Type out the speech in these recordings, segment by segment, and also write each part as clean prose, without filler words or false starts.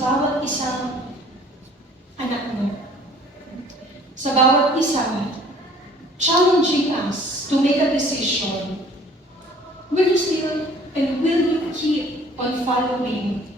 bawat isang anak mo. Sa bawat isa, challenging us to make a decision. Will you still and will you keep on following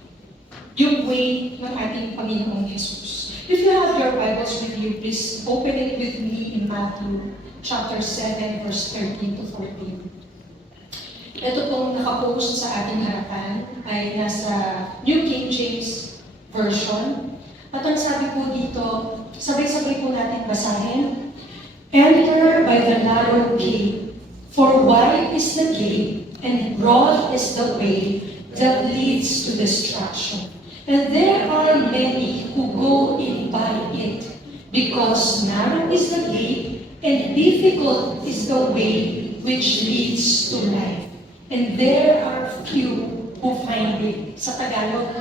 yung way ng ating Panginoong Jesus? If you have your Bibles with you, please open it with me in Matthew chapter 7, verse 13 to 14. Ito pong nakapost sa ating harapan ay nasa New King James Version. At ang sabi po dito, sabay-sabay po natin basahin. Enter by the narrow gate, for wide is the gate, and broad is the way that leads to destruction. And there are many who go in by it, because narrow is the gate, and difficult is the way which leads to life. And there are few who find it. Sa Tagalog,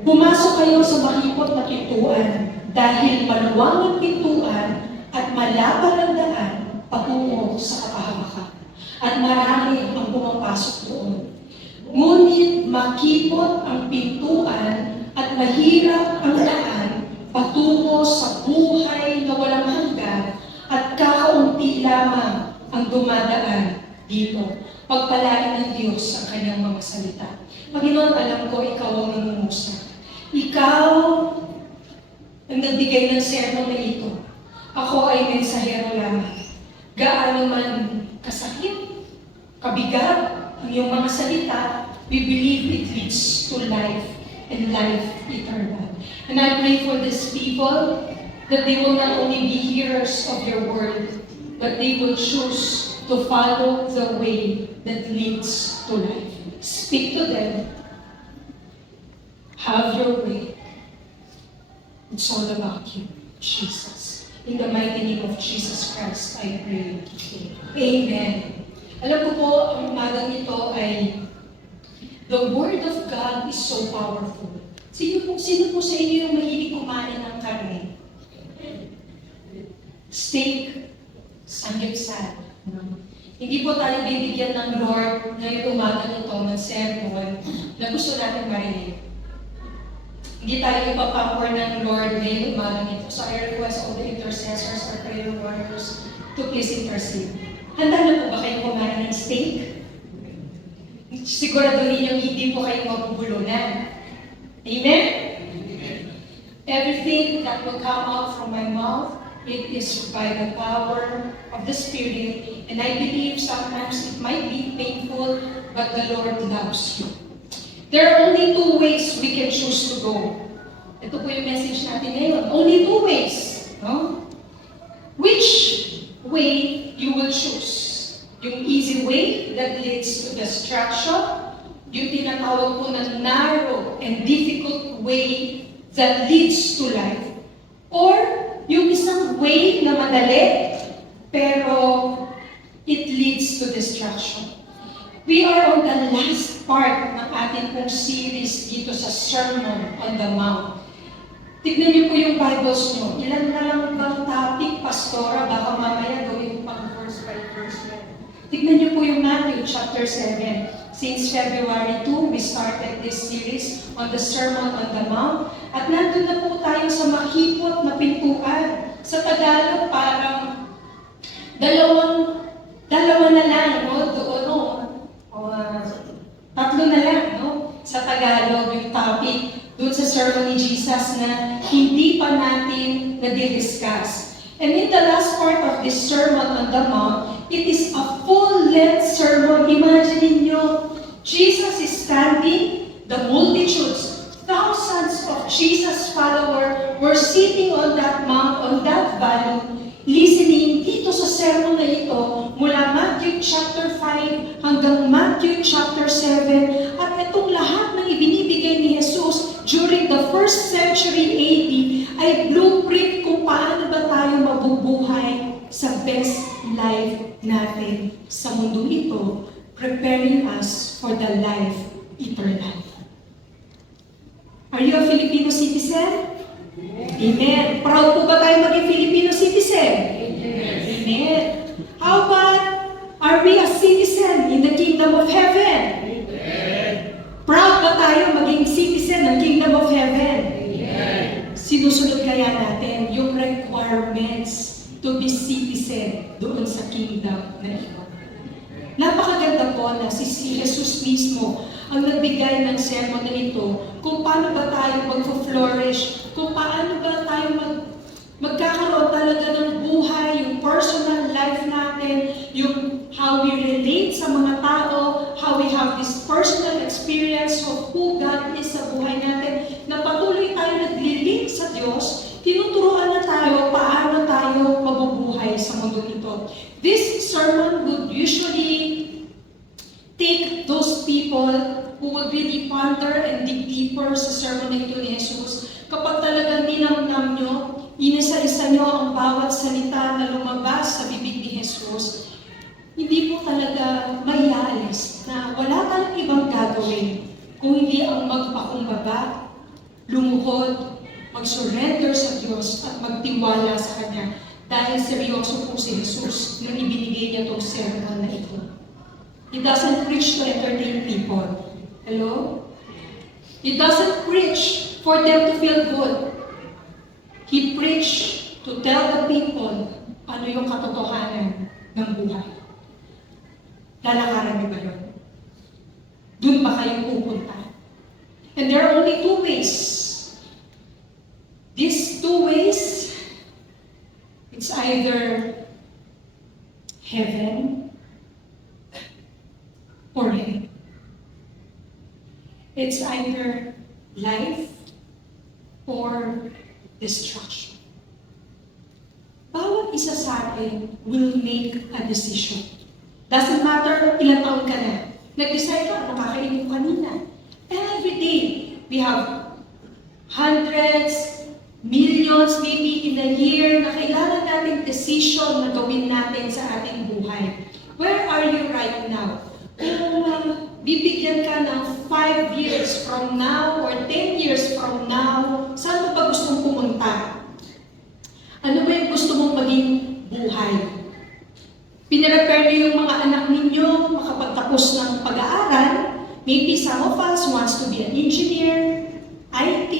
pumasok kayo sa mahipot na pintuan, dahil maluwang ang pintuan at malapad ang daan patungo sa kapahamakan. At marami ang pumapasok doon. Ngunit makipot ang pintuan at mahirap ang daan patungo sa buhay na walang hanggan, at kakaunti lamang ang dumadaan dito. Pagpalain ng Diyos ang kanyang mga salita. Panginoon, alam ko, ikaw ang nangungusap. Ikaw ang nagbigay ng sermon na ito. Ako ay mensahero lamang. Gaano man kasakit, kabigat ang iyong mga salita, we believe it leads to life and life eternal. And I pray for these people that they will not only be hearers of your word, but they will choose to follow the way that leads to life. Speak to them. Have your way. It's all about you, Jesus. In the mighty name of Jesus Christ, I pray. Amen. Alam ko po, ang umagang ito ay the Word of God is so powerful. Sino po sa inyo yung mahilig kumain ng karne? Steak, samgyeopsal. Hindi po tayo bibigyan ng Lord ngayong umaga nito ng sermon na gusto natin marinig. Hindi tayo ipapamper ng Lord ngayong umaga nito. So I request all the intercessors or prayer warriors to please intercede. Handa na po ba kayo kumain ng steak? Siguraduhin yung hindi po kayo mabubulunan. Amen? Everything that will come out from my mouth, it is by the power of the Spirit. And I believe sometimes it might be painful, but the Lord loves you. There are only two ways we can choose to go. Ito po yung message natin ngayon. Only two ways. No? Which way you will choose? Yung easy way that leads to destruction, yung tinatawag po na narrow and difficult way that leads to life, or yung isang way na madali, pero it leads to destruction. We are on the last part ng ating pong series dito sa Sermon on the Mount. Tignan niyo po yung Bibles niyo. Ilan na lang bang topic, Pastora? Baka mamaya gawin pang verse by verse. Tignan niyo po yung Matthew chapter 7. Since February 2, we started this series on the Sermon on the Mount. At nandun na po tayo sa makipot na pintuan. Sa Tagalog, parang dalawa na lang, no? Doon, no? Tatlo na lang, no? Sa Tagalog, yung topic doon sa sermon ni Jesus na hindi pa natin na-discuss. And in the last part of this Sermon on the Mount, it is a full-length sermon. Imagine niyo, Jesus is standing, the multitudes, thousands of Jesus' followers were sitting on that mount, on that valley, listening dito sa sermon na ito, mula Matthew chapter 5 hanggang Matthew chapter 7. At itong lahat ng ibinibigay ni Jesus during the first century AD ay blueprint kung paano ba tayo mabubuhay sa best life natin sa mundo ito, preparing us for the life eternal. Are you a Filipino citizen? Amen. Proud po ba tayo maging Filipino citizen? Amen. How about, are we a citizen in the kingdom of heaven? Proud ba tayo maging citizen ng kingdom of heaven? to be citizen doon sa kingdom na ito. Napakaganda po na si Jesus mismo ang nagbigay ng sermon na ito kung paano ba tayo mag-flourish, kung paano ba tayo magkakaroon talaga ng buhay, yung personal life natin, yung how we relate sa mga tao, how we have this personal experience of who God is sa buhay natin, na patuloy tayo naglilink sa Diyos, tinuturuan na tayo paano tayo mabubuhay sa mundo ito. This sermon would usually take those people who would really ponder and dig deeper sa sermon na ito ni Jesus. Kapag talagang ninamnam nyo, inisa-isa nyo ang bawat salita na lumabas sa bibig ni Jesus, hindi po talaga maiaalis na wala tayong ibang gagawin kung hindi ang magpakumbaba, lumuhod, mag-surrender sa Diyos at magtiwala sa Kanya dahil seryoso po si Jesus nung ibinigay niya itong sermon na ito. He doesn't preach to entertain people. Hello? He doesn't preach for them to feel good. He preached to tell the people ano yung katotohanan ng buhay. Lalakaran niyo ba yun? Doon ba kayo pupunta? And there are only two ways. These two ways, it's either heaven or hell. It's either life or destruction. Bawat isa sa atin will make a decision. Doesn't matter ilang taon ka na. Nag-decide ka, makakainin mo kanina. Every day, we have hundreds, millions, maybe in a year, na kailangan natin decision na gawin natin sa ating buhay. Where are you right now? Kung bibigyan ka ng 5 years from now or 10 years from now, saan mo ba gustong pumunta? Ano ba yung gusto mong maging buhay? Pinarepare niyo yung mga anak ninyo makapagtapos ng pag-aaral. Maybe some of us wants to be an engineer, IT,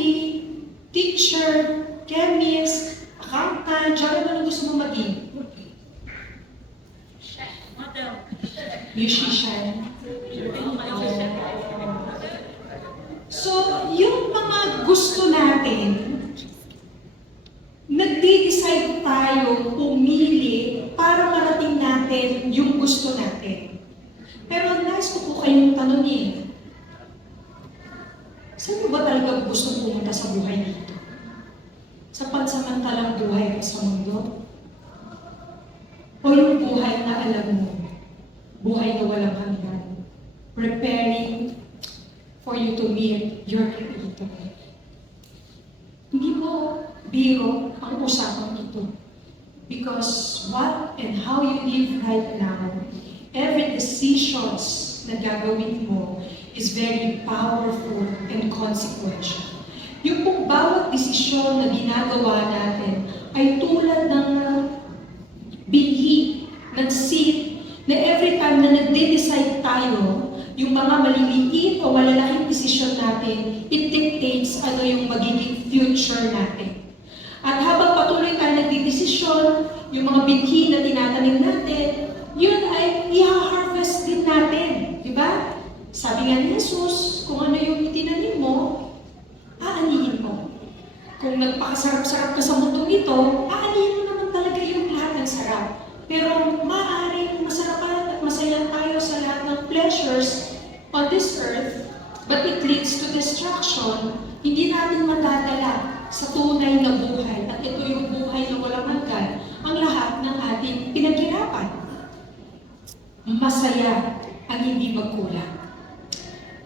teacher, chemist, accountant, ano ba gusto mong maging? Musician. So, yung mga gusto natin, nagde-decide tayo pumili para marating natin yung gusto natin. Pero nais ko po kayong tanongin, saan mo ba talaga gusto pumunta sa buhay dito? Sa pansamantalang buhay sa mundo? O yung buhay na alam mo, buhay na walang hanggan, preparing for you to meet your Creator. Hindi mo biro ang usapan ito. Because what and how you live right now, every decisions na gagawin mo is very powerful and consequential. Yung pong bawat desisyon na ginagawa natin ay tulad ng binhi, ng seed, na every time na nagde-decide tayo, yung mga maliliit o malalaking desisyon natin, it dictates ano yung magiging future natin. At habang patuloy tayo nagdidesisyon, yung mga binhi na tinatanim natin, yun ay i-harvest din natin. Diba? Sabi nga ni Jesus, kung ano yung itinanim mo, aanihin mo. Kung nagpakasarap-sarap ka sa mundo nito, aanihin mo naman talaga yung lahat ng sarap. Pero maaaring masarapan at masaya tayo sa lahat ng pleasures on this earth, but it leads to destruction. Hindi natin madadala sa tunay na buhay, at ito yung buhay na walang hanggan, ang lahat ng ating pinaghirapan. Masaya ang hindi magkulang.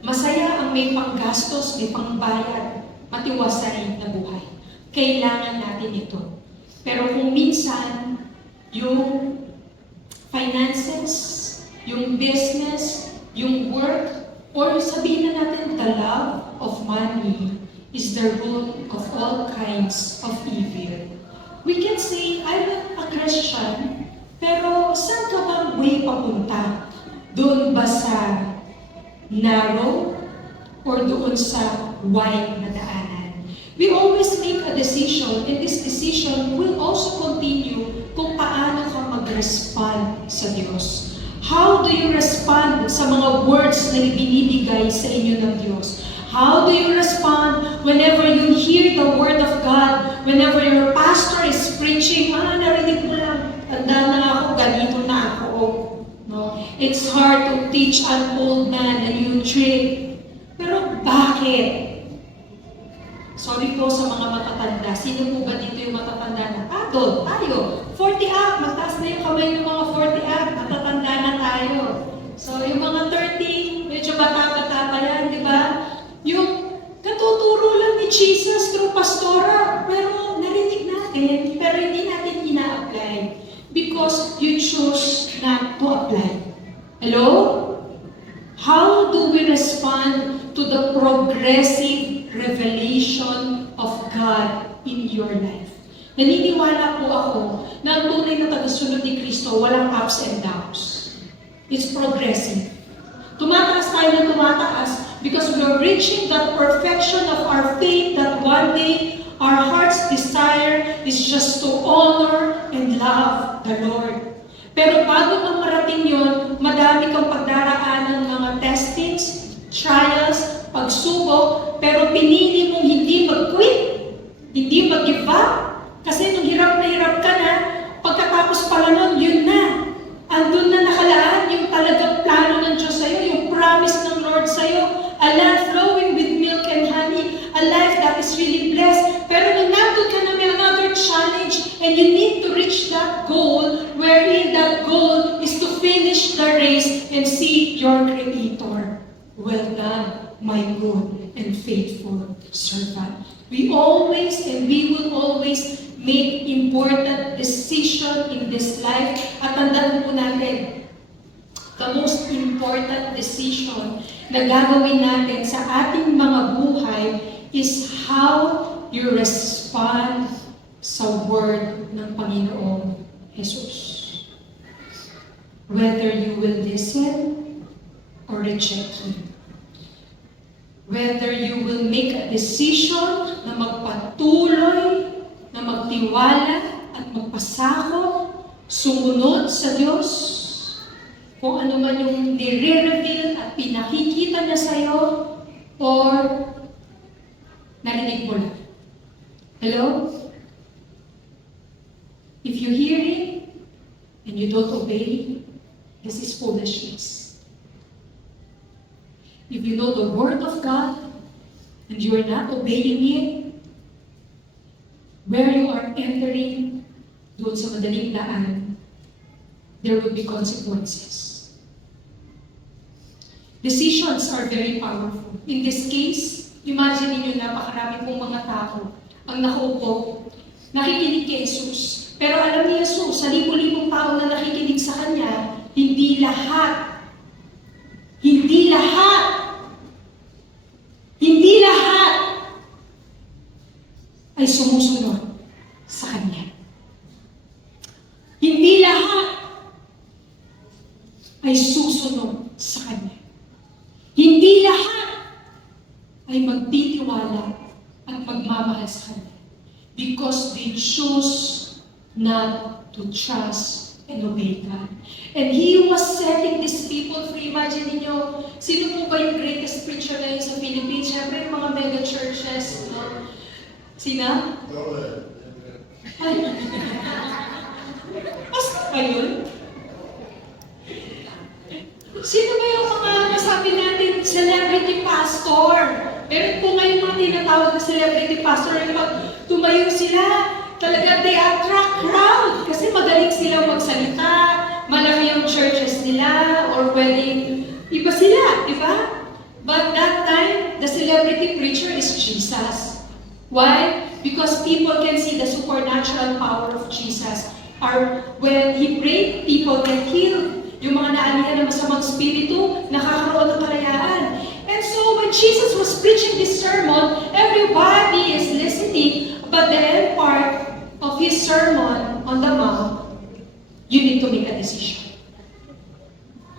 Masaya ang may panggastos, may pangbayad, matiwasay na buhay. Kailangan natin ito. Pero kung minsan, yung finances, yung business, yung work, or sabihin na natin the love of money is the root of all kinds of evil. We can say, I'm a Christian, pero saan ka bang way papunta? Doon ba sa narrow or doon sa wide na daanan? We always make a decision, and this decision will also continue kung sa mga words na ibinibigay sa inyo ng Diyos? How do you respond whenever you hear the Word of God? Whenever your pastor is preaching, narinig mo lang, tanda na ako, ganito na ako. No? It's hard to teach an old man a new trick. Pero bakit? Sorry po sa mga matatanda. Sino po ba dito yung matatanda na? Tayo. 40 up. Mataas na yung kamay ng mga 40 up. Matatanda na tayo. So, yung mga 30, medyo bata-bata pa yan, di ba? Yung katuturo lang ni Jesus through pastora, pero narinig natin, pero hindi natin ina-apply because you choose not to apply. Hello? How do we respond to the progressive revelation of God in your life? Naniniwala po ako na ang tunay na tagasunod ni Kristo, walang ups and downs. It's progressive. Tumataas tayo na tumataas because we're reaching that perfection of our faith that one day our heart's desire is just to honor and love the Lord. Pero bago mang marating yun, madami kang pagdaraan ng mga testings, trials, pagsubok, pero pinili mong hindi mag-quit, hindi mag-give up, kasi nung hirap na hirap ka na, pagkatapos pala nun, yun na. Andun na nakalaan yung talagang plano ng Diyos sa'yo, yung promise ng Lord sa'yo, a land flowing with milk and honey, a life that is really blessed. Pero nung nandun ka na may another challenge, and you need to reach that goal, wherein that goal is to finish the race and see your Creator. Well done, my good and faithful servant. We always and we will always make important decision in this life. At tandaan po natin, the most important decision na gagawin natin sa ating mga buhay is how you respond sa word ng Panginoong Jesus. Whether you will listen or reject Him. Whether you will make a decision na magpatuloy, na magtiwala at magpasakop, sumunod sa Diyos, kung ano man yung nire-reveal at pinakikita niya sa'yo, or narinig mo lang. Hello? If you hear it and you don't obey, this is foolishness. If you know the Word of God and you are not obeying it, where you are entering doon sa madaling daan, there will be consequences. Decisions are very powerful. In this case, imagine niyo napakarami pong mga tao ang nakaupo, nakikinig kay Jesus. Pero alam ni Jesus, sa libo-libong tao na nakikinig sa Kanya, hindi lahat ay sumusunod sa Kanya. Hindi lahat ay susunod sa Kanya. Hindi lahat ay magtitiwala at magmamahal sa Kanya. Because they choose not to trust and obey God. And He was setting these people free. Imagine niyo, sino po ba yung greatest preacher ngayon sa Philippines? Siyempre, yung mga mega churches, no? Sina? Ay. Basta ba yun? Sino ba yung mga masabi natin celebrity pastor? Meron po ngayon mga tinatawag na celebrity pastor na pag tumayo sila, talaga they attract crowd kasi magaling silang magsalita, malaki yung churches nila, or pwedeng iba sila, di ba? But that time, the celebrity preacher is Jesus. Why? Because people can see the supernatural power of Jesus. Or when He prayed, people get healed. Yung mga naalihan ng masamang spiritu, nakakaroon ng kalayaan. And so when Jesus was preaching this sermon, everybody is listening, but the end part of His sermon on the mount, you need to make a decision.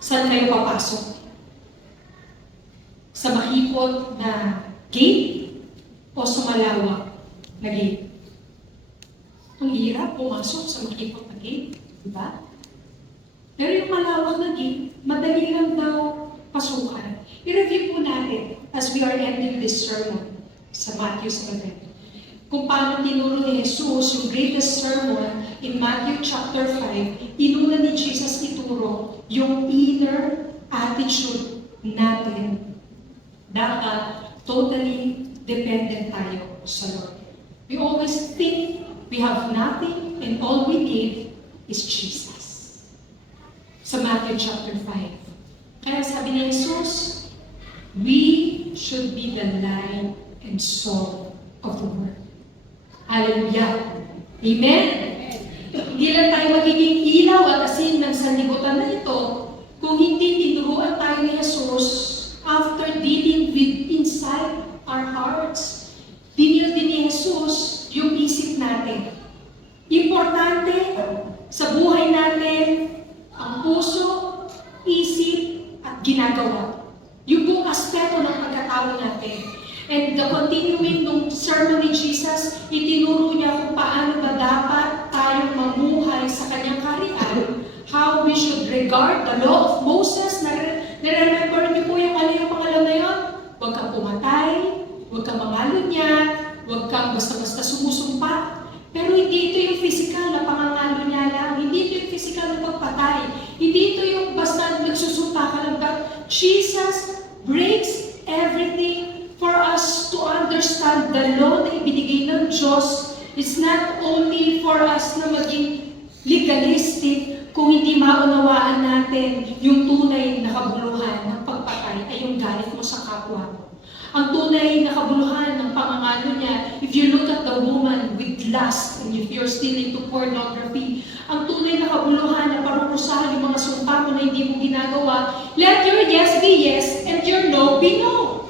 Saan kayo papasok? Sa mahipot na gate o sa malawak na gate? Ang hirap pumasok sa mahipot na gate, di ba? Pero yung malawak na gate, madali lang daw pasukan. I-review po natin as we are ending this sermon sa Matthew 7. Kung paano tinuro ni Jesus yung greatest sermon in Matthew chapter 5, inuna ni Jesus ituro yung inner attitude natin. Dapat totally dependent tayo sa Lord. We always think we have nothing and all we need is Jesus. Sa Matthew chapter 5. Kaya sabi ni Jesus, we should be the light and salt of the world. Hallelujah. Amen? Hindi lang tayo magiging ilaw at asin ng sanlibutan na ito kung hindi tinuruan tayo ni Jesus after dealing with inside our hearts. Dinil din ni Jesus yung isip natin. Importante sa buhay natin ang puso, isip, at ginagawa. Yung buong aspeto ng pagkatao natin. And the continuing nung sermon ni Jesus, itinuro niya kung paano ba dapat tayong mamuhay sa kanyang kaharian, how we should regard the law of Moses. Nare-remember niyo po yung pangalan na yun? Huwag kang pumatay, huwag kang mangalunya, huwag kang basta-basta sumusumpa. Pero hindi ito yung physical na pangangalunya lang, hindi ito yung physical na pagpatay, hindi ito yung basta nagsusumpa ka lang. But Jesus breaks everything for us to understand the law na ibinigay ng Diyos. It's not only for us na maging legalistic, kung hindi maunawaan natin yung tunay na kabuluhan ng pagpatay ay yung galit mo sa kapwa mo. Ang tunay na kabuluhan ng pangangalo niya, if you look at the woman with lust, and if you're still into pornography, ang tunay na kabuluhan na parurusahan yung mga sumpa mo na hindi mo ginagawa, let your yes be yes and your no be no.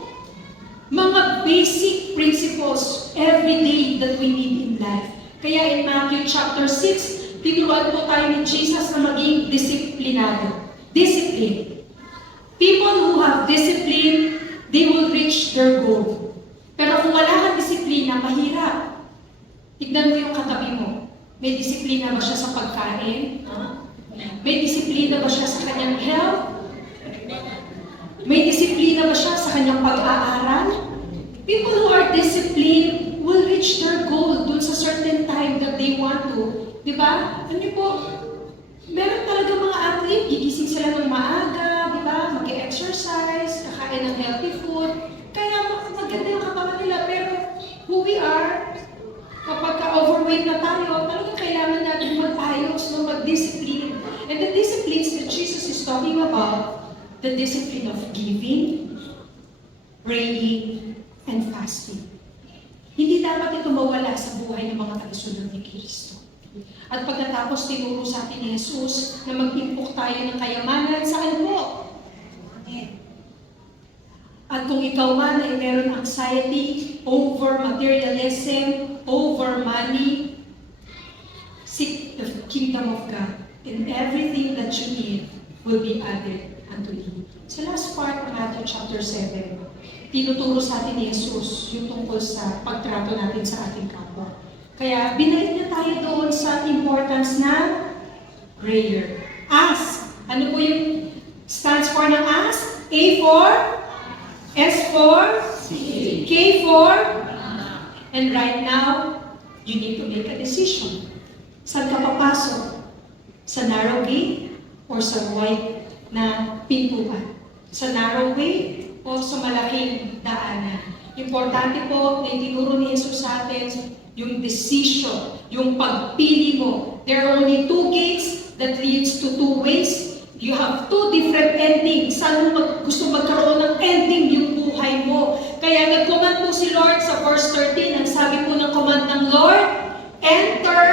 Mga basic principles every day that we need in life. Kaya in Matthew chapter 6, tinuruan po tayo ni Jesus na maging disiplinado. Discipline. People who have discipline, they will reach their goal. Pero kung wala kang disiplina, mahirap. Tignan mo yung katabi mo. May disiplina ba siya sa pagkain? May disiplina ba siya sa kanyang health? May disiplina ba siya sa kanyang pag-aaral? People who are disciplined will reach their goal dun sa certain time that they want to. Diba? Ano po, meron talaga mga athlete, gigising sila ng maaga, diba? Mag-exercise, kakain ng healthy food. Kaya maganda yung katawan nila. Pero who we are, kapag ka-overweight na tayo, talagang kailangan natin mag-ayos, mag-discipline. And the disciplines that Jesus is talking about, the discipline of giving, praying, and fasting. Hindi dapat ito mawala sa buhay ng mga tagasunod ni Kristo. At pagkatapos tinuro sa atin ni Jesus na mag-impok tayo ng kayamanan, saan po? At kung ikaw man ay meron anxiety over materialism, over money, seek the kingdom of God, and everything that you need will be added unto you. Sa last part ng Matthew chapter 7, tinuturo sa atin ni Jesus yung tungkol sa pagtrato natin sa ating kapwa. Kaya binalik niya tayo doon sa importance na prayer. Ask. Ano po yung stands for ng ask? A for? S for? K for? And right now, you need to make a decision. Saan ka papasok? Sa narrow gate or sa wide na pintuan? Sa narrow way o sa malaking daanan? Importante po na itinuro ni Jesus sa atin yung decision, yung pagpili mo. There are only two gates that leads to two ways. You have two different endings. Saan mo gusto magkaroon ng ending yung buhay mo? Kaya nag-command po si Lord sa verse 13. Ang sabi po ng command ng Lord, enter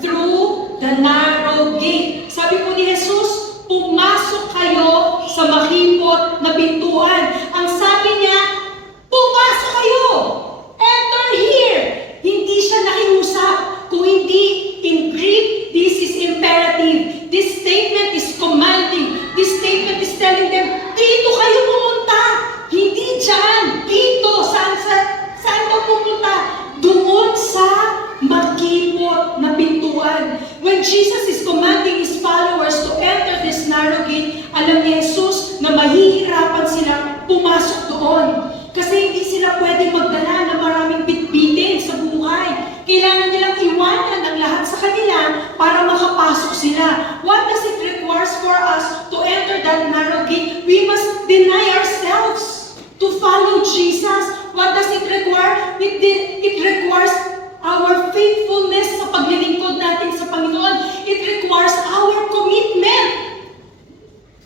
through the narrow gate. Sabi po ni Jesus, pumasok kayo sa mahipot na pintuan. Ang sabi niya, pumasok kayo! Enter here! Hindi siya nakiusap. Kung hindi in Greek, this is imperative. This statement is commanding. This statement is telling them, dito kayo pumunta. Hindi dyan. Dito. Saan ka pumunta? Doon sa makipot na pintuan. When Jesus is commanding His followers to enter this narrow gate, alam ni Jesus na mahihirapan sila pumasok doon. Kasi hindi sila pwede magdala ng maraming bitbitin sa buhay. Kailangan nilang iwanan ang lahat sa kanila para makapasok sila. What does it require for us to enter that narrow gate? We must deny ourselves to follow Jesus. What does it require? It requires our faithfulness sa paglilingkod natin sa Panginoon. It requires our commitment.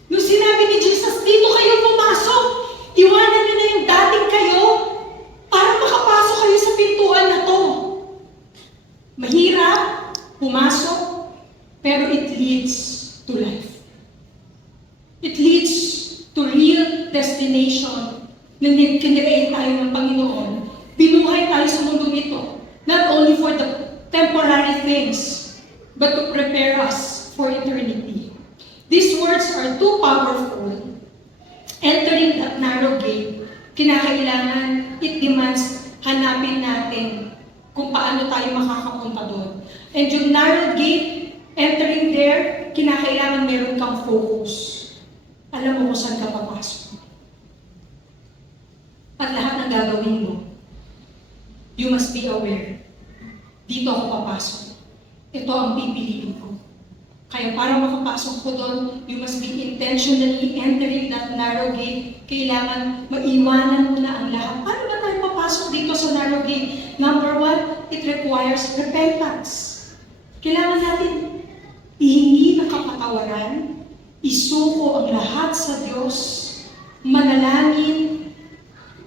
Nung sinabi ni Jesus, dito kayo pumasok. Iwanan niyo na yung dating kayo para makapasok kayo sa pintuan na to. Mahirap, pumasok, pero it leads to life. It leads to real destination na kinreate tayo ng Panginoon. Binuhay tayo sa mundong ito, not only for the temporary things, but to prepare us for eternity. These words are too powerful. Entering that narrow gate, kinakailangan, it demands, hanapin natin kung paano tayo makakapunta doon. And yung narrow gate, entering there, kinakailangan meron kang focus. Alam mo kung saan ka papasok. At lahat ng gagawin mo, you must be aware. Dito ako papasok. Ito ang pipiliin ko. Kaya para makapasok ko doon, you must be intentionally entering that narrow gate. Kailangan maiwanan mo na ang lahat. Paano ba tayo papasok dito sa narrow gate? Number one, it requires repentance. Kailangan natin ihingi ng kapatawaran, isuko ang lahat sa Diyos, manalangin,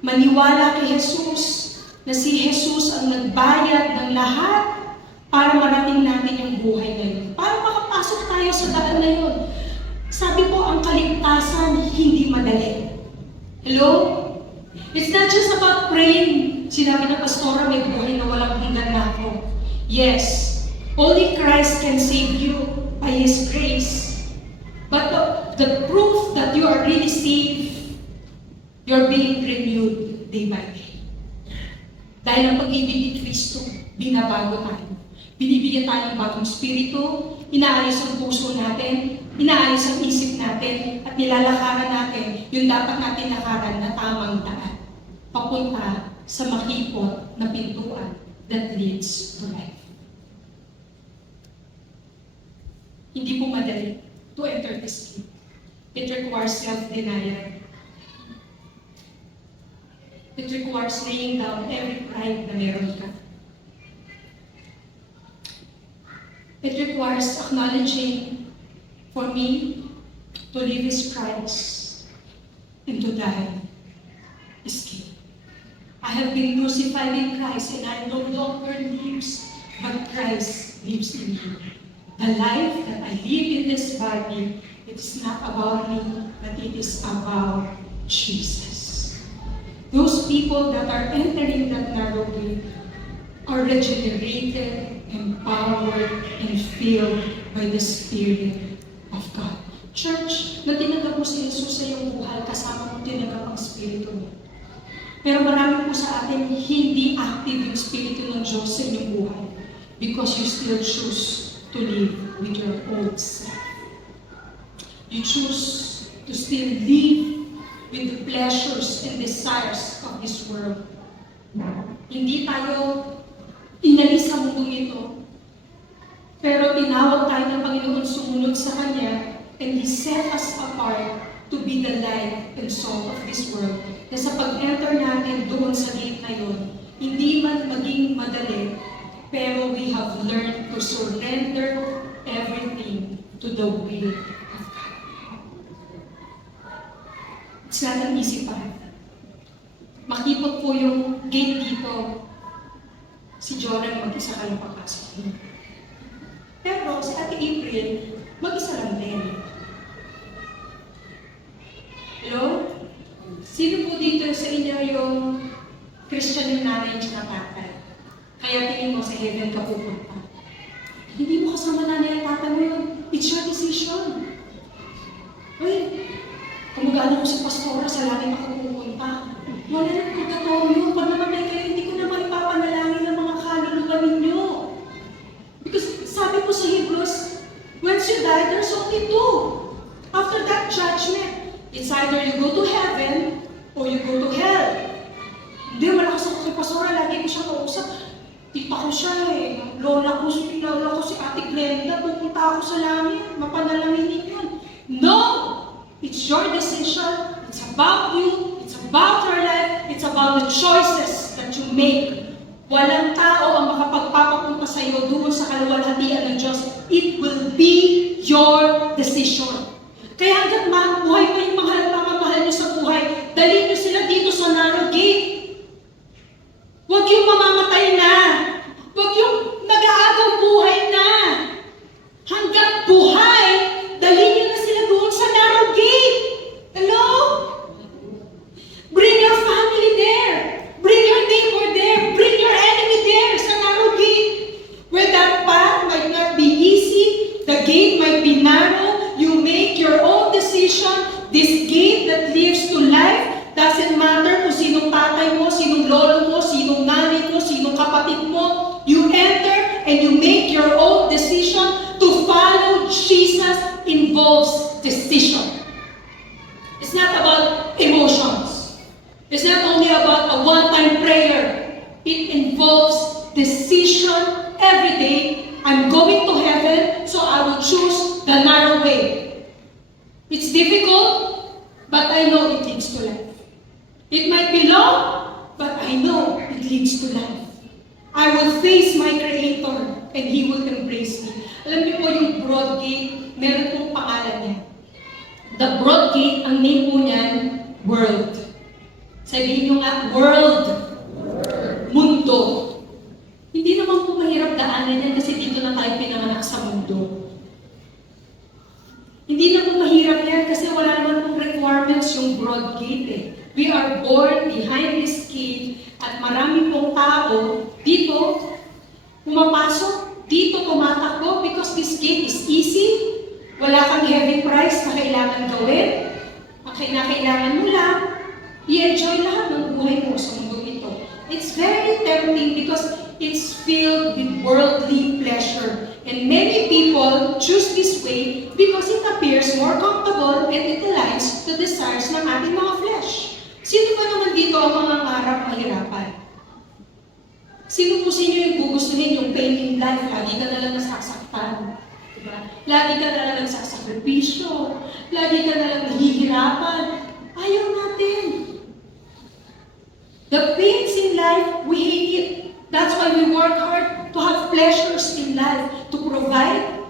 maniwala kay Jesus, na si Jesus ang nagbayad ng lahat para marating natin yung buhay na yun. Para makapasok tayo sa daan na yun. Sabi po, ang kaligtasan hindi madali. Hello? It's not just about praying. Sinabi ng pastora, may buhay na walang hanggan na ako. Yes, only Christ can save you by His grace. But the proof that you are really saved, you're being renewed day by day. Dahil ang pag-ibig ni Kristo, binabago tayo. Binibigyan tayo ng bagong spirito, inaayos ang puso natin, inaayos ang isip natin, at nilalakaran natin yung dapat natin lakaran na tamang daan. Papunta sa makipot na pintuan that leads to life. Hindi po madali to enter this gate. It requires self-denial. It requires laying down every pride na meron ka. It requires acknowledging, for me, to live is Christ, and to die is gain. I have been crucified in Christ, and I no longer lives, but Christ lives in me. The life that I live in this body, it is not about me, but it is about Jesus. Those people that are entering that narrow gate are regenerated, empowered, and filled by the Spirit of God. Church, na tinanggap mo si Jesus sa iyong buhay, kasama mo tinanggap ang Espiritu mo. Pero marami po sa atin, hindi active yung Espiritu ng Diyos sa inyong buhay because you still choose to live with your old self. You choose to still live with the pleasures and desires of this world. Hindi tayo inalis sa mundong ito, pero tinawag tayo ng Panginoon sumunod sa Kanya, and He set us apart to be the light and salt of this world. Na sa pag-enter natin doon sa gate na yun, hindi man maging madali, pero we have learned to surrender everything to the will of God. It's not an easy path. Makipot po yung gate dito, si Joran mag-isa ka lang papasok. Pero si Ate April, mag-isa lang din. Hello? Sino po dito sa inyo yung Christian yung nanay at tatay? Kaya tingin mo sa heaven ka pupunta. Hindi mo kasama nanay at tatay mo yun. It's your decision. Uy, kamag-anak ko sa pastora, sa langit ako pupunta. Wala na pagkatao yun. Pag namatay kayo, hindi ko naman ipapanalangin ng mga kaluluwa ninyo. Because sabi po sa Hebrews, once you die, there's only two. After that judgment, it's either you go to heaven or you go to hell. Hindi, malakas ako kay Pastora, lagi ko siya kausap. Tita ko siya lola ko si Ate Glenda, pupunta ako sa langit, mapanalangin yun. No! It's your decision. It's about you. It's about your life. It's about the choices that you make. Walang tao ang makapagpapapunta sa iyo doon sa kaluwalhatian ng Diyos. It will be your decision. Kaya hanggat buhay pa yung mga mahal niyo sa buhay, dalhin niyo sila dito sa narrow gate. Huwag yung mamamatay na. Huwag yung nag-aagaw buhay na. Hanggat buhay, dalhin niyo na sila doon sa narrow gate. Hello? Bring your family there. Bring your neighbor there. Bring your enemy there sa narrow gate. Where that path might not be easy, the gate might be narrow, you make your own decision. This gate that leads to life, doesn't matter kung sinong tatay mo, sinong lolo mo, sinong nanay mo, sinong kapatid mo. You enter and you make your own decision. To follow Jesus involves decision. It's not about emotions. It's not only about a one-time prayer. It involves decision every day. I'm going to heaven, so I will choose the narrow way. It's difficult, but I know it leads to life. It might be long, but I know it leads to life. I will face my Creator, and He will embrace me. Alam niyo po yung broad gate, meron pong pangalan niya. The broad gate, ang name po niyan, world. Sabihin niyo nga, world. Mundo. Hindi naman po mahirap daanan yan kasi dito na tayo pinanganak sa mundo. Hindi na po mahirap yan kasi wala naman pong requirements yung broad gate eh. We are born behind this gate at marami pong tao dito pumapasok, dito tumatakbo because this gate is easy. Wala kang heavy price na kailangan gawin. Ang kailangan mo lang, i-enjoy lahat ng buhay mo sa mundo ito. It's very tempting because it's filled with worldly pleasure. And many people choose this way because it appears more comfortable and it aligns to the desires ng ating mga flesh. Sino ba naman dito ang mga ngarap mahirapan? Sino po sa inyo yung gugustuhin yung pain in life? Lagi ka na lang nasasaktan. Diba? Lagi ka na lang nagsasakripisyo. Lagi ka na lang nahihirapan. Ayaw natin. The pains in life, we hate it. That's why we work hard to have pleasures in life, to provide,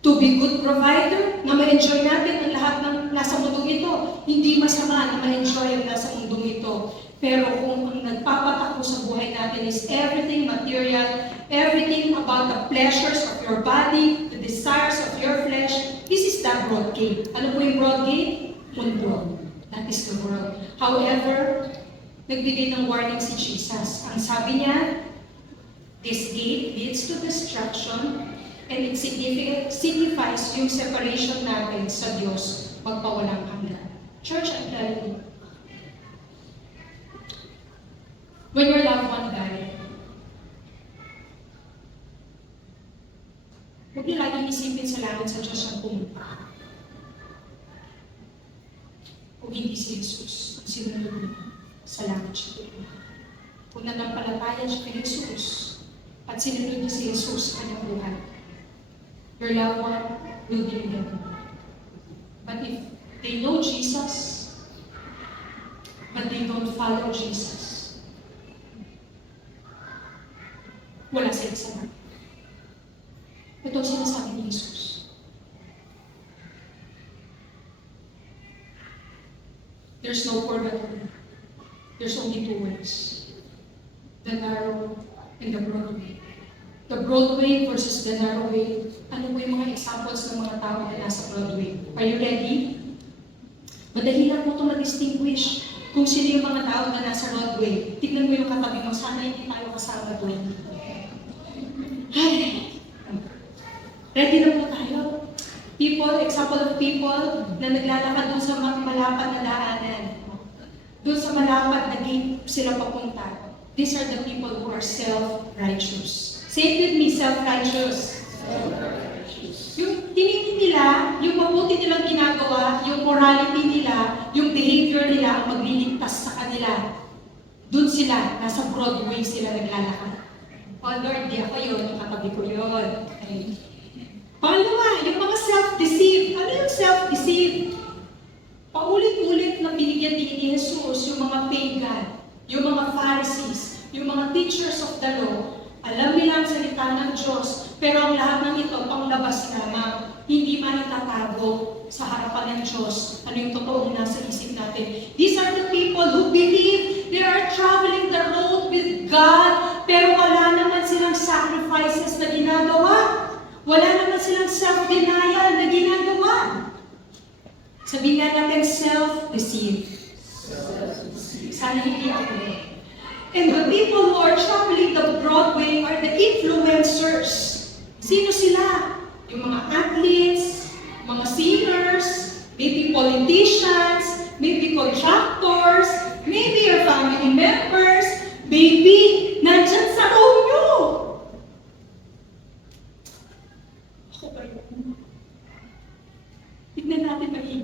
to be good provider, na ma-enjoy natin ang lahat ng nasa mundong ito. Hindi masama na ma-enjoy ang nasa mundong ito. Pero kung ang nagpapatakbo sa buhay natin is everything material, everything about the pleasures of your body, the desires of your flesh, this is the broad gate. Ano po yung broad gate? Mundo. That is the world. However, nagbigay ng warning si Jesus. Ang sabi niya, this gate leads to destruction and it signifies yung separation natin sa Diyos magpawalang hanggan. Church, I'm telling you, when your loved one died, huwag niyo laging isipin sa langit sa Diyos ang pumunta. Kung hindi si Jesus, ang sinunod niyo, sa langit siya. Kung nanampalataya siya kay Jesus, at sinunod niya si Jesus sa kanyang buhay, your loved one will be in heaven. But if they know Jesus, but they don't follow Jesus, wala sila sa langit. Ito ang sinasabi ni Jesus. There's no purgatory. There's only two ways. The narrow and the broad way. The broad way versus the narrow way. Ano po yung mga examples ng mga tao na nasa broad way? Are you ready? Madali lang po ito ma-distinguish kung sino yung mga tao na nasa broad way. Tignan mo yung katabi mo, sana hindi tayo kasama doon. Ay! Ready na po tayo? People, example of people na naglalakad doon sa malapad na daanan. Doon sa malapad na gate sila papunta. These are the people who are self-righteous. Say it with me, self-righteous. Yung tinigin nila yung mabuti nilang ginagawa, yung morality nila, yung behavior nila ang magliligtas sa kanila. Doon sila, nasa Broadway sila naglalakad. Oh Lord, di ako yun, yung katabi ko yun. Okay. Pangalawa, yung mga self-deceive. Ano yung self-deceive? Paulit-ulit na binigyan ni Jesus yung mga pagan, yung mga Pharisees, yung mga teachers of the law. Alam nila ang salita ng Diyos, pero ang lahat ng ito panglabas lamang. Hindi man itatago sa harapan ng Diyos. Ano yung totoong nasa isip natin? These are the people who believe they are traveling the road with God, pero wala naman silang sacrifices na ginagawa. Wala naman silang self-denial na ginagawa. Sabihin nga natin, self-deceive. Sana hindi ako. And the people who are traveling the Broadway are the influencers. Sino sila? Yung mga athletes, mga singers, maybe politicians, maybe contractors, maybe your family members, maybe nandyan sa room nyo. Ako ba yun? Tignan natin maigi.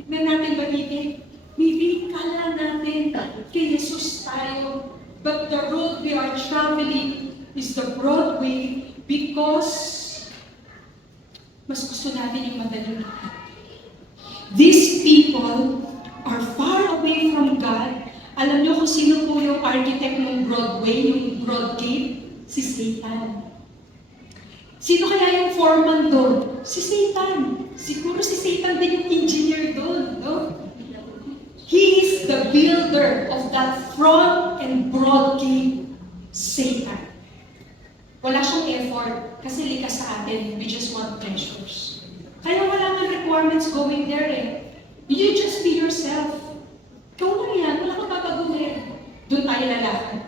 Tignan natin maigi. Maybe kala natin kay Jesus tayo, but the road we are traveling is the Broadway because mas gusto natin yung madaling lahat. These people are far away from God. Alam niyo kung sino po yung architect ng Broadway, yung Broadgate? Si Satan. Sino kaya yung foreman doon? Si Satan. Siguro si Satan din yung engineer doon, no? He is the builder of that front and broad gate, Satan. Wala siyang effort kasi likas sa atin, we just want pleasures. Kaya wala nga requirements going there eh. You just be yourself. Ikaw lang yan, wala kang papaguhin. Doon tayo lalakad.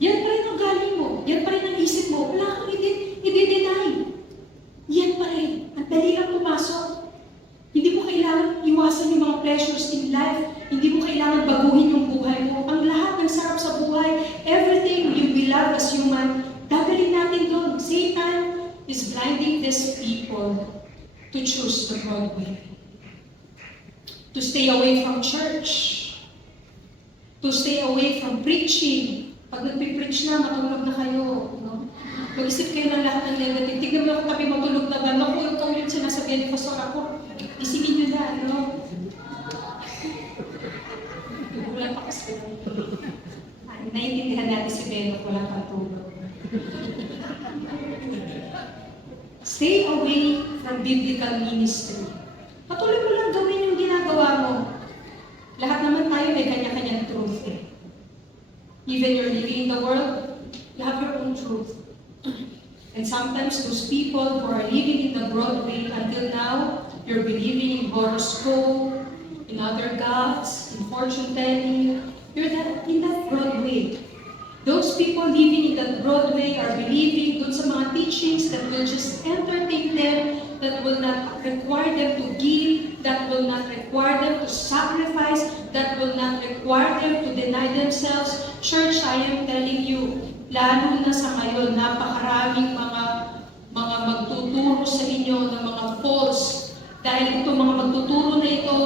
Yan pa rin ang galing mo, yan pa rin ang isip mo, wala kang i-deny. Yan pa rin, ang dali lang pumasok. Hindi mo kailangan iwasan yung mga pleasures in life. Hindi mo kailangan baguhin yung buhay mo. Ang lahat ng sarap sa buhay, everything you love as human, dadalhin natin doon. Satan is blinding these people to choose the wrong way. To stay away from church. To stay away from preaching. Pag nagpipreach na, matulog na kayo. No? Mag-isip kayo ng lahat ng negative. Tignan mo ako tabi matulog na ba? Naku, ikaw yung sinasabihan ni Pastor ako. Isipin nyo na, no? Wala pa kasi. Naiintindihan natin si Beno, wala pa tulog. Stay away from biblical ministry. Patuloy mo lang gawin yung ginagawa mo. Lahat naman tayo may kanya-kanyang truth eh. Even you're living in the world, you have your own truth. And sometimes those people who are living in the Broadway until now, you're believing in horoscope, in other gods, in fortune telling, you're in that Broadway. Those people living in that Broadway are believing dun sa mga teachings that will just entertain them, that will not require them to give, that will not require them to sacrifice, that will not require them to deny themselves. Church, I am telling you, lalo na sa ngayon, napakaraming mga magtuturo sa inyo ng mga false. Dahil itong mga magtuturo na ito,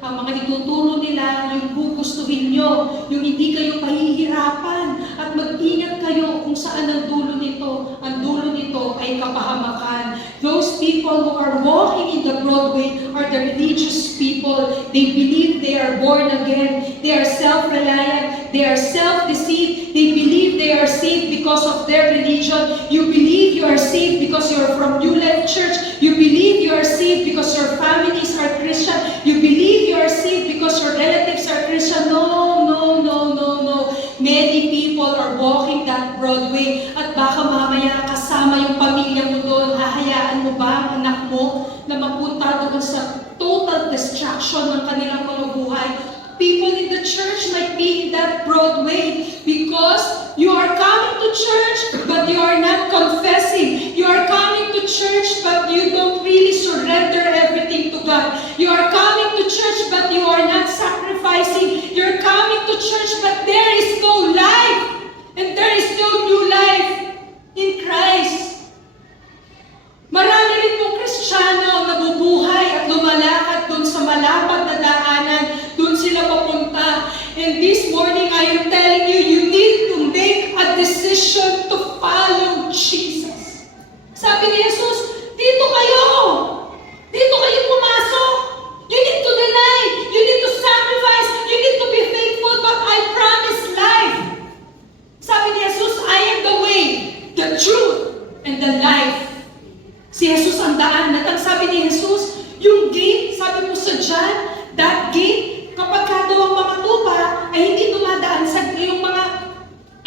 ang mga ituturo nila, yung gugustuhin nyo, yung hindi kayo pahihirapan, at mag-ingat kayo kung saan ang dulo nito. Ang dulo nito ay kapahamakan. Those people who are walking in the Broadway are the religious people. They believe they are born again. They are self-reliant. They are self-deceived. They believe they are saved because of their religion. You believe you are saved because you are from New Life Church. You believe you are saved because your families are Christian. You believe you are saved because your relatives are Christian. No, no, no, no, no. Many people are walking that Broadway at baka mamaya kasama yung pamilya mo doon. Hahayaan mo ba ang anak mo na mapunta doon sa total destruction ng kanilang mga buhay? People in the church might be in that Broadway because you are coming to church but you are not confessing. You are coming to church but you don't really surrender everything to God. You are coming to church but you are not sacrificing. You're coming to church but there is no life and there is no new life in Christ. Marami rin pong Kristiyano ang nabubuhay I am telling you, you need to make a decision to follow Jesus. Sabi ni Jesus, dito kayo! Dito kayo pumasok! You need to deny! You need to sacrifice! You need to be faithful, but I promise life! Sabi ni Jesus, I am the way, the truth, and the life. Si Jesus ang daan. At ang sabi ni Jesus, yung gate, sabi mo sa John, that gate, kapag daw ang mga tupa, ay hindi dumadaan sa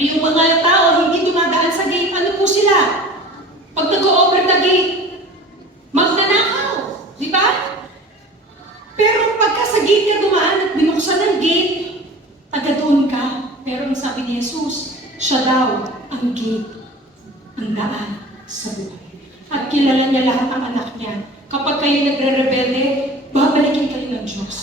yung mga tao, hindi dumadaan sa gate. Ano po sila? Pag nag-over the gate, magnanakaw. Di ba? Pero pagka sa gate ka dumaan at binuksan ng gate, taga doon ka. Pero ang sabi ni Jesus, siya daw ang gate, ang daan sa buhay. At kilala niya lahat ng anak niya. Kapag kayo nagre-rebelde, babalikin kayo ng Diyos.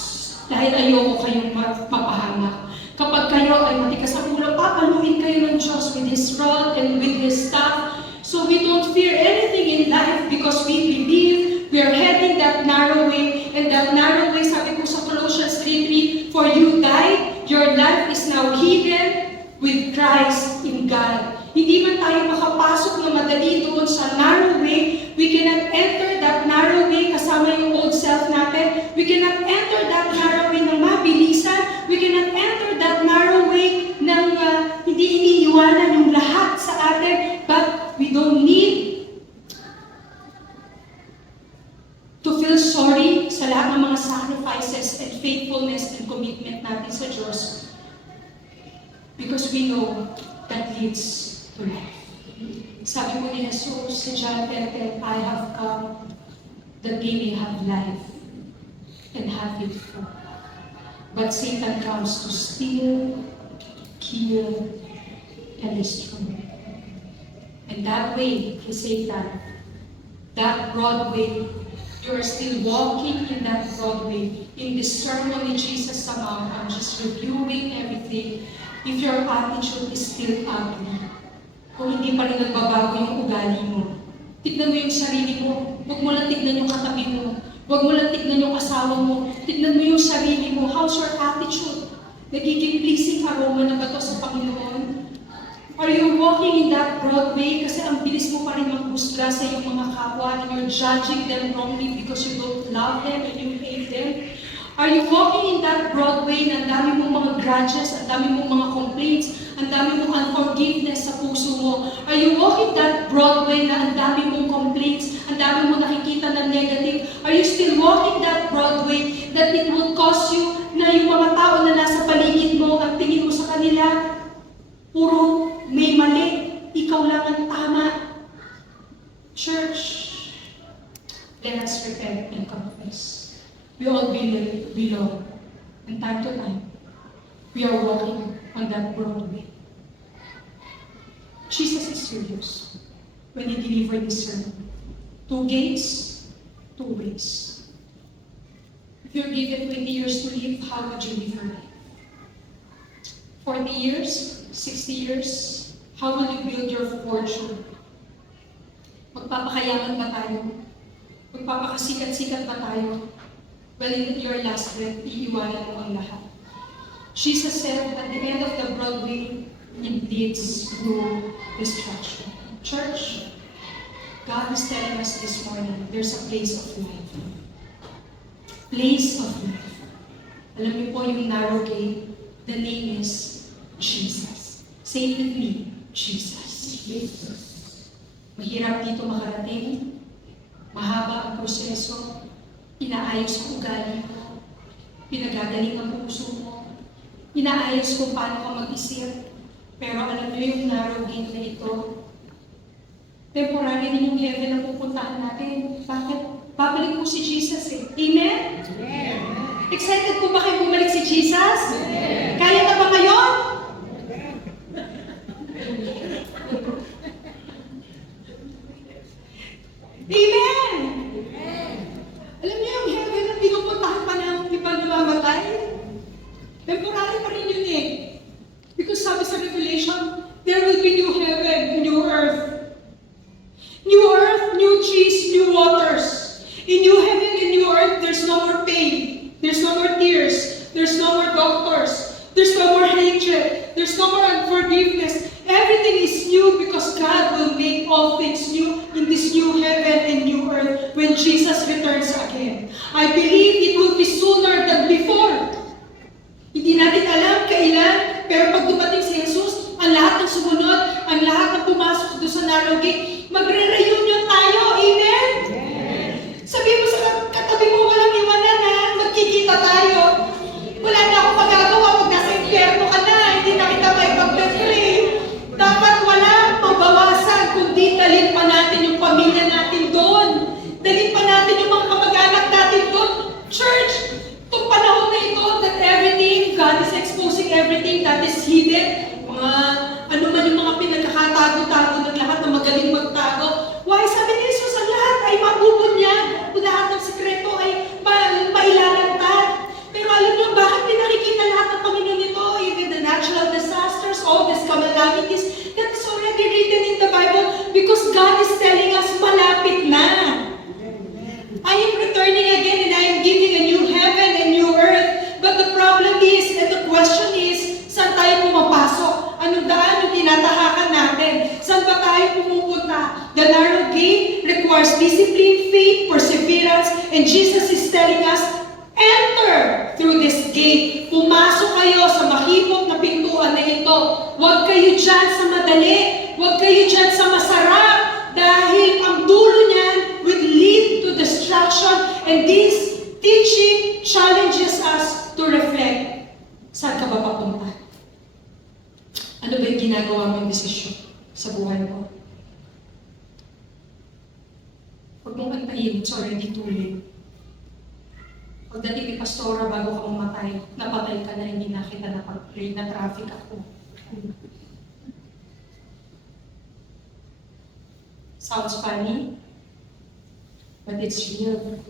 Dahil ayoko kayong mapahamak. Kapag kayo ay matikas ang ulo, papaluin kayo ng Diyos with His rod and with His staff. So we don't fear anything in life because we believe we are heading that narrow way. And that narrow way, sabi ko sa Colossians 3:3, for you died, your life is now hidden with Christ in God. Hindi man tayo makapasok na madali doon sa narrow way. We cannot enter that narrow way kasama yung old self natin. We cannot enter that narrow way ng mabilisan. We cannot enter that narrow way ng hindi iniiwanan yung lahat sa atin. But we don't need to feel sorry sa lahat ng mga sacrifices and faithfulness and commitment natin sa Diyos. Because we know that leads to life. Sabi mo ni Jesus sa John 10:10, I have come that they may have life and have it full. But Satan comes to steal, kill, and destroy. And that way, Satan, that broad way, you are still walking in that broad way. In this sermon ni Jesus sa Mount, I'm just reviewing everything. If your attitude is still ugly, kung hindi pa rin nagbabago yung ugali mo, tignan mo yung sarili mo. Huwag mo lang tignan yung katabi mo. Huwag mo lang tignan yung asawa mo. Tignan mo yung sarili mo. How's your attitude? Nagiging pleasing aroma na ba ito sa Panginoon? Are you walking in that broad way? Kasi ang bilis mo pa rin maghusga sa iyong mga kapwa and you're judging them wrongly because you don't love them and you hate them? Are you walking in that broad way na ang dami mong mga grudges, ang dami mong mga complaints, ang dami mong unforgiveness sa puso mo? Are you walking that broad way na ang dami mong complaints, ang dami mong nakikita ng negative? Are you still walking that broad way that it will cause you na yung mga tao na nasa paligid mo, ang tingin mo sa kanila, puro may mali, ikaw lang ang tama? Church, let us repent and confess. We all belong. And time to time, we are walking on that broad way. Jesus is serious when He delivered this sermon. 2 gates, 2 ways. If you're given 20 years to live, how would you live your life? 40 years, 60 years, how will you build your fortune? Magpapakayaman ba tayo? Magpapakasikat-sikat ba tayo? Well, in your last breath, iiwanan mo ang lahat. Jesus said, at the end of the broad way, it leads to destruction. Church, God is telling us this morning, there's a place of life. Place of life. Alam niyo po yung narrow gate, the name is Jesus. Say it with me, Jesus. Jesus. Mahirap dito makarating, mahaba ang proseso, inaayos ko ugali mo, pinagagaling ang puso mo, inaayos kung paano ka mag-isip. Pero alam niyo yung narrow gate na ito, temporary din yung heaven na pupuntahan natin. Bakit? Babalik po si Jesus eh. Amen? Amen. Excited po ba kayo bumalik si Jesus? Amen. Kaya na ba ngayon? Amen! Alam niyo yung heaven na pinupuntahan pa ng ibang namamatay? Temporary pa rin yun eh. Because sabi sa Revelation, there will be new heaven and new earth. New earth, new trees, new waters. In new heaven and new earth, there's no more pain. There's no more tears. There's no more doctors. There's no more hatred. There's no more unforgiveness. Everything is new because God will make all things new in this new heaven and new earth when Jesus returns again. I believe it will be sooner than before. Hindi natin alam kailan, pero pag dumating si Jesus, ang lahat ng sumunod, ang lahat ng pumasok doon sa narrow gate, magre-reunion tayo. Amen? Sabihin mo sa katabi mo, walang iwanan ha, magkikita tayo. Wala na akong magagawa pag nasa impyerno ka na, hindi na kita may pag-pray. Dapat wala mabawasan, kundi dalhin pa natin yung pamilya natin doon. Dalhin pa natin yung mga kamag-anak natin doon. Church, itong panahon na ito, that everything, God is exposing everything that is hidden. Mga, ano man yung mga pinagkakatago-tago ng lahat na magaling magtago. Why? Sabi ni Jesus, ang lahat ay mabubunyag. Lahat ng sikreto ay mailalantad. Pero alam niyo, bakit pinakikita lahat ng Panginoon nito? Even the natural disasters, all these calamities, that is already written in the Bible because God is telling us malapit na. I am returning again and I am giving a new heaven and new earth. But the problem is, and the question is, saan tayo pumapasok? Anong daan yung tinatahakan natin? Saan ba tayo pumupunta? The narrow gate requires discipline, faith, perseverance, and Jesus is telling us, enter through this gate. Pumasok kayo sa mahigop na pintuan na ito. Huwag kayo dyan sa madali. Huwag kayo dyan sa masarap. Dahil ang dulo niyan will lead to destruction. And this teaching challenges us to reflect. Saan ka ba papunta? Ano ba yung ginagawa mong desisyon sa buhay mo? Huwag mong antayin, it's already too late. Pagdating ni Pastora, bago ka mamatay, napatay ka na, hindi na kita napag-pray, na traffic ako. Sounds funny, but it's real.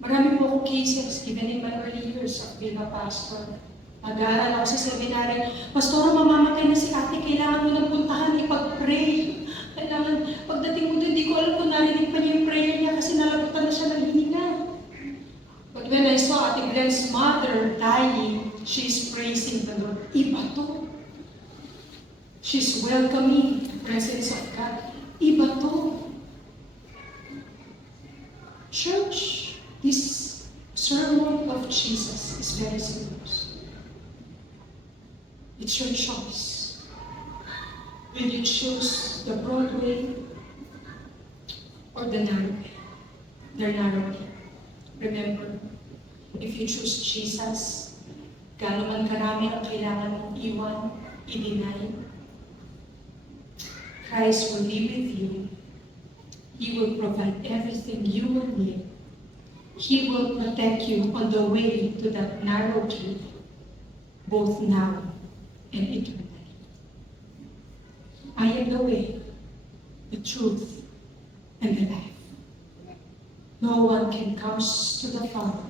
Marami po akong cases, even in my early years of being a pastor. Nag-aaral ako sa seminary, Pastora, mamamatay na si ate, kailangan mo nang puntahan, ipag-pray. Kailangan, pagdating mo doon, hindi ko alam kung narinig pa niya yung prayer niya kasi nalabutan na siya ng hina. But when I saw Ate Glenn's mother dying, she's praising the Lord. Iba to. She's welcoming the presence of God. Iba to. Church, this sermon of Jesus is very serious. It's your choice. Will you choose the broad way or the narrow way? The narrow way. Remember, if you choose Jesus, gaano man karami ang kailangan mong iwan, i-deny, Christ will be with you. He will provide everything you will need. He will protect you on the way to that narrow gate, both now and eternally. I am the way, the truth, and the life. No one can come to the Father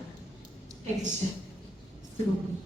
except through me.